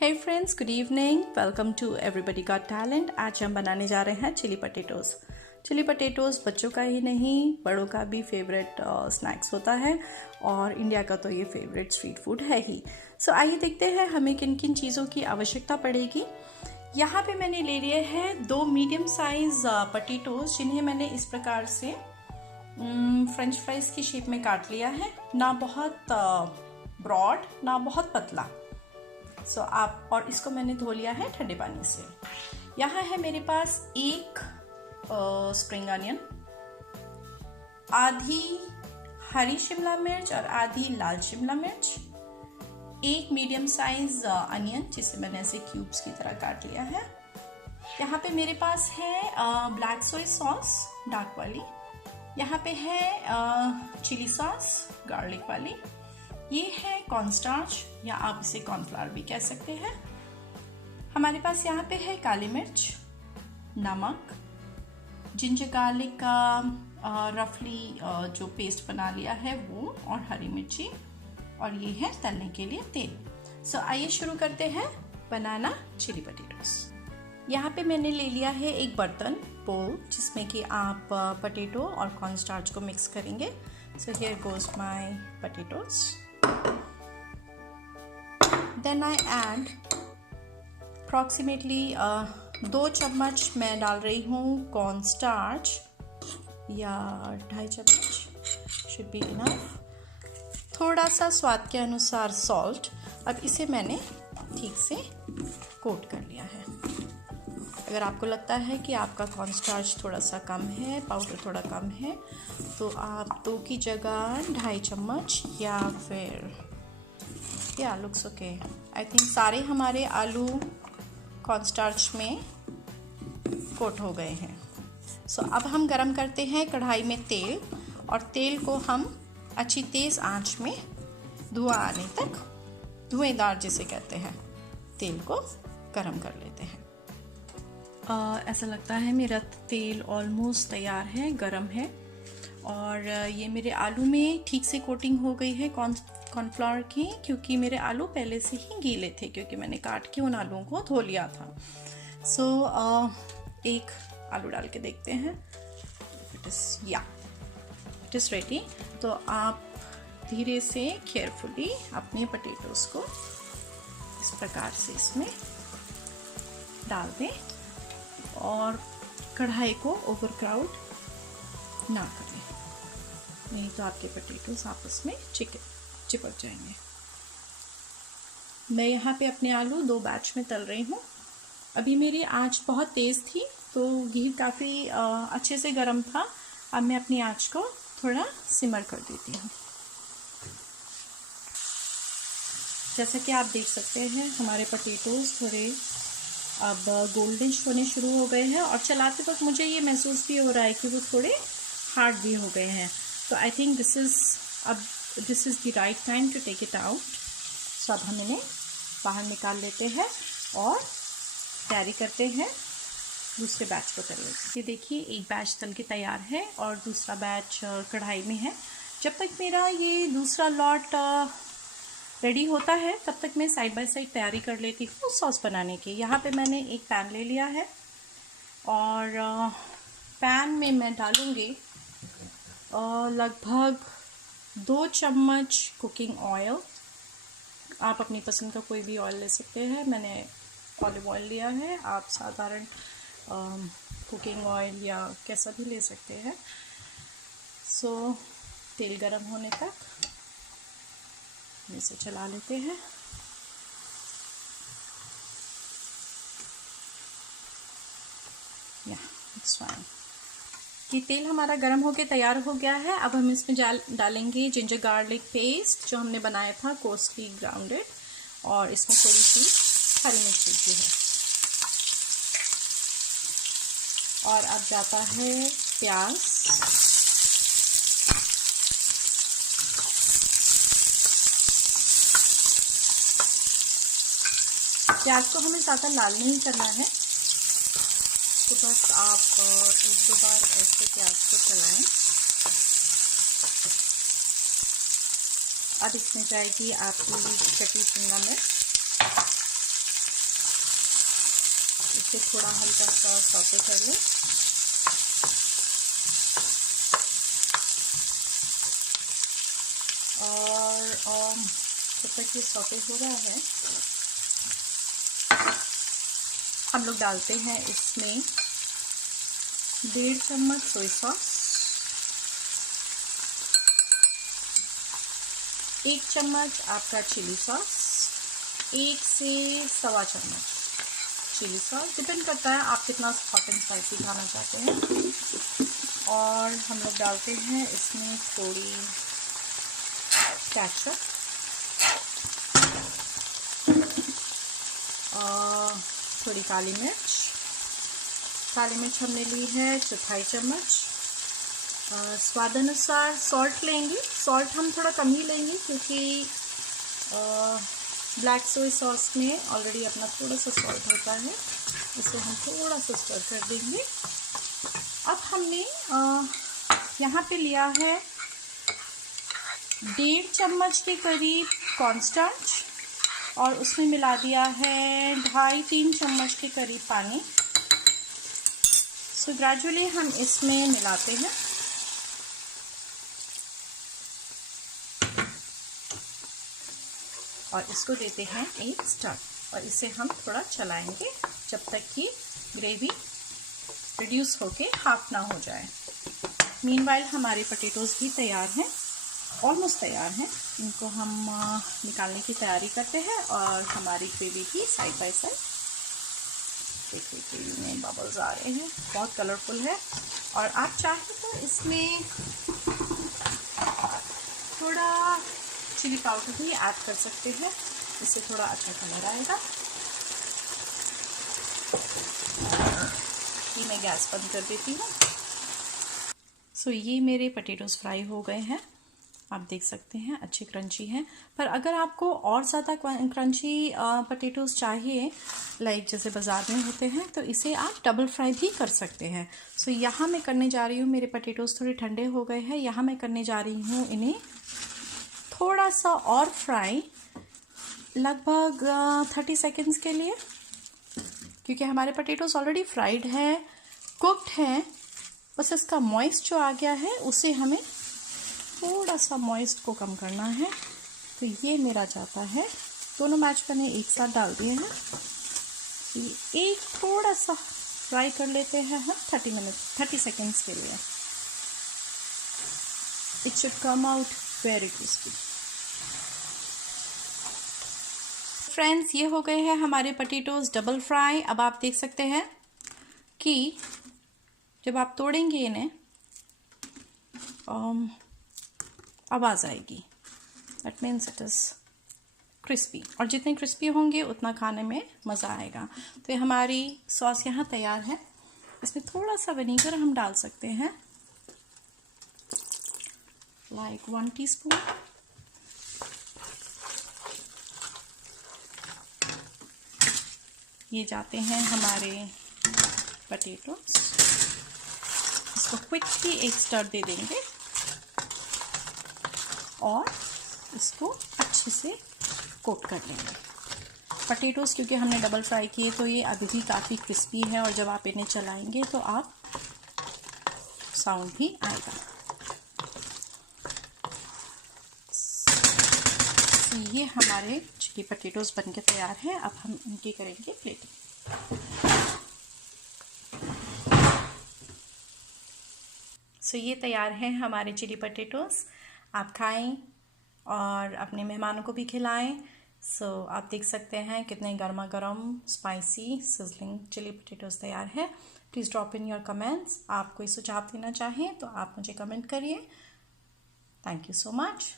Hey friends, good evening. Welcome to everybody got talent. आज हम बनाने जा रहे हैं चिली पटेटोज़। चिली पटेटोज़ बच्चों का ही नहीं, बड़ों का भी फेवरेट स्नैक्स होता है और इंडिया का तो ये फेवरेट स्ट्रीट फूड है ही। सो आइए देखते हैं हमें किन किन चीज़ों की आवश्यकता पड़ेगी। यहाँ पे मैंने ले लिए हैं 2 मीडियम साइज पटेटोज़, जिन्हें मैंने इस प्रकार से फ्रेंच फ्राइज़ की शेप में काट लिया है। ना बहुत ब्रॉड ना बहुत पतला। आप और इसको मैंने धो लिया है ठंडे पानी से। यहाँ है मेरे पास एक स्प्रिंग अनियन, आधी हरी शिमला मिर्च और आधी लाल शिमला मिर्च, एक मीडियम साइज अनियन जिसे मैंने ऐसे क्यूब्स की तरह काट लिया है। यहाँ पे मेरे पास है ब्लैक सोया सॉस डार्क वाली, यहाँ पे है चिली सॉस गार्लिक वाली, ये है कॉर्नस्टार्च या आप इसे कॉर्नफ्लावर भी कह सकते हैं। हमारे पास यहाँ पे है काली मिर्च, नमक, जिंजर गार्लिक का रफली जो पेस्ट बना लिया है वो, और हरी मिर्ची, और ये है तलने के लिए तेल। आइए शुरू करते हैं बनाना चिली पटेटोस। यहाँ पे मैंने ले लिया है एक बर्तन बोल, जिसमें कि आप पटेटो और कॉर्नस्टार्च को मिक्स करेंगे। Here goes my potatoes. Then I add approximately 2 चम्मच मैं डाल रही हूँ कॉर्न स्टार्च, या 2.5 चम्मच शुड बी इनफ। थोड़ा सा स्वाद के अनुसार सॉल्ट। अब इसे मैंने ठीक से कोट कर लिया है। अगर आपको लगता है कि आपका कॉर्न स्टार्च थोड़ा सा कम है, पाउडर थोड़ा कम है, तो आप 2 की जगह 2.5 चम्मच या फिर लुक्स ओके। आई थिंक सारे हमारे आलू कॉर्नस्टार्च में कोट हो गए हैं। अब हम गरम करते हैं कढ़ाई में तेल, और तेल को हम अच्छी तेज़ आंच में धुआं आने तक, धुएंदार जिसे कहते हैं, तेल को गरम कर लेते हैं। ऐसा लगता है मेरा तेल ऑलमोस्ट तैयार है, गरम है, और ये मेरे आलू में ठीक से कोटिंग हो गई है कॉर्नफ्लावर की, क्योंकि मेरे आलू पहले से ही गीले थे, क्योंकि मैंने काट के उन आलूओं को धो लिया था। एक आलू डाल के देखते हैं। It is ready. तो आप धीरे से केयरफुली अपने पटेटोस को इस प्रकार से इसमें डाल दें, और कढ़ाई को ओवरक्राउड ना करें, नहीं तो आपके पटेटोस आपस में चिपक जाएंगे। मैं यहाँ पे अपने आलू 2 बैच में तल रही हूँ। अभी मेरी आंच बहुत तेज़ थी, तो घी काफ़ी अच्छे से गर्म था। अब मैं अपनी आंच को थोड़ा सिमर कर देती हूँ। जैसा कि आप देख सकते हैं, हमारे पटेटोज थोड़े अब गोल्डनिश होने शुरू हो गए हैं, और चलाते वक्त मुझे ये महसूस भी हो रहा है कि वो थोड़े हार्ड भी हो गए हैं। तो I think this is the right time to take it out. अब हम इन्हें बाहर निकाल लेते हैं और तैयारी करते हैं दूसरे बैच को तलने की। ये देखिए, एक बैच तल के तैयार है और दूसरा बैच कढ़ाई में है। जब तक मेरा ये दूसरा लॉट रेडी होता है, तब तक मैं साइड बाय साइड तैयारी कर लेती हूँ सॉस बनाने की। यहाँ पे मैंने एक पैन ले लिया है, और पैन में मैं डालूँगी लगभग 2 चम्मच कुकिंग ऑयल। आप अपनी पसंद का कोई भी ऑयल ले सकते हैं। मैंने ऑलिव ऑयल लिया है, आप साधारण कुकिंग ऑयल या कैसा भी ले सकते हैं। तेल गरम होने तक इसे चला लेते हैं। It's fine. ये तेल हमारा गरम होके तैयार हो गया है। अब हम इसमें डालेंगे जिंजर गार्लिक पेस्ट जो हमने बनाया था, कोर्सली ग्राउंडेड, और इसमें थोड़ी सी हरी मिर्ची भी है। और अब जाता है प्याज। प्याज को हमें ज़्यादा लाल नहीं करना है, तो बस आप 1-2 बार ऐसे प्याज को चलाएं। अब इसमें जाएगी आपकी कटी शिमला मिर्च, इसे थोड़ा हल्का सा सौते कर लें। और जब तक ये सौते हो रहा है हम लोग डालते हैं इसमें 1.5 चम्मच सोया सॉस, 1 चम्मच आपका चिली सॉस, 1 से 1.25 चम्मच चिली सॉस, डिपेंड करता है आप कितना हॉट एंड स्पाइसी खाना चाहते हैं। और हम लोग डालते हैं इसमें थोड़ी केचप, थोड़ी काली मिर्च हमने ली है 1/4 चम्मच। स्वादानुसार सॉल्ट लेंगे, सॉल्ट हम थोड़ा कम ही लेंगे क्योंकि ब्लैक सोया सॉस में ऑलरेडी अपना थोड़ा सा सॉल्ट होता है, इसे हम थोड़ा सा स्टर कर देंगे। अब हमने यहाँ पे लिया है 1.5 चम्मच के करीब कॉर्नस्टार्च और उसमें मिला दिया है 2.5-3 चम्मच के करीब पानी। सो ग्रेजुअली हम इसमें मिलाते हैं। और इसको देते हैं एक स्टर और इसे हम थोड़ा चलाएंगे जब तक कि ग्रेवी रिड्यूस होके हाफ ना हो जाए। मीनवाइल हमारे पोटैटोज़ भी तैयार हैं, ऑलमोस्ट तैयार हैं। इनको हम निकालने की तैयारी करते हैं और हमारी ग्रेवी भी साइड बाय साइड, देखिए ग्रेवी में बबल्स आ रहे हैं, बहुत कलरफुल है। और आप चाहें तो इसमें थोड़ा चिली पाउडर भी ऐड कर सकते हैं, इससे थोड़ा अच्छा कलर आएगा। ये मैं गैस बंद कर देती हूँ। सो ये मेरे पोटैटोज़ फ्राई हो गए हैं, आप देख सकते हैं अच्छे क्रंची हैं। पर अगर आपको और ज़्यादा क्रंची पोटैटोज़ चाहिए, लाइक जैसे बाज़ार में होते हैं, तो इसे आप डबल फ्राई भी कर सकते हैं। सो यहाँ मैं करने जा रही हूँ, मेरे पोटैटोज़ थोड़े ठंडे हो गए हैं, यहाँ मैं करने जा रही हूँ इन्हें थोड़ा सा और फ्राई, लगभग 30 सेकेंड्स के लिए, क्योंकि हमारे पोटैटोज़ ऑलरेडी फ्राइड है, कुक्ड हैं। बस इसका मॉइस्ट जो आ गया है उसे हमें थोड़ा सा मॉइस्ट को कम करना है। तो ये मेरा जाता है, दोनों मैच मैंने एक साथ डाल दिए हैं। तो एक थोड़ा सा फ्राई कर लेते हैं हम 30 सेकेंड्स के लिए। It should come out very crispy. Friends, ये हो गए हैं हमारे पोटैटोज़ डबल फ्राई। अब आप देख सकते हैं कि जब आप तोड़ेंगे इन्हें आवाज़ आएगी, that means it is crispy. और जितने क्रिस्पी होंगे उतना खाने में मज़ा आएगा। तो ये हमारी सॉस यहाँ तैयार है। इसमें थोड़ा सा विनीगर हम डाल सकते हैं, लाइक 1 टीस्पून। ये जाते हैं हमारे पोटैटोज़। इसको क्विकली एक स्टर दे देंगे और इसको अच्छे से कोट कर लेंगे। पोटैटोज़ क्योंकि हमने डबल फ्राई किए तो ये अभी भी काफ़ी क्रिस्पी है और जब आप इन्हें चलाएंगे तो आप साउंड भी आएगा। ये हमारे चिली पोटैटोज़ बनके तैयार है। अब हम इनकी करेंगे प्लेटिंग। सो ये तैयार है हमारे चिली पोटैटोज़। आप खाएं और अपने मेहमानों को भी खिलाएं। सो आप देख सकते हैं कितने गर्मा गर्म स्पाइसी सिजलिंग चिली पोटैटोज़ तैयार है। Please drop in your comments. आप कोई सुझाव देना चाहें तो आप मुझे कमेंट करिए। Thank you so much.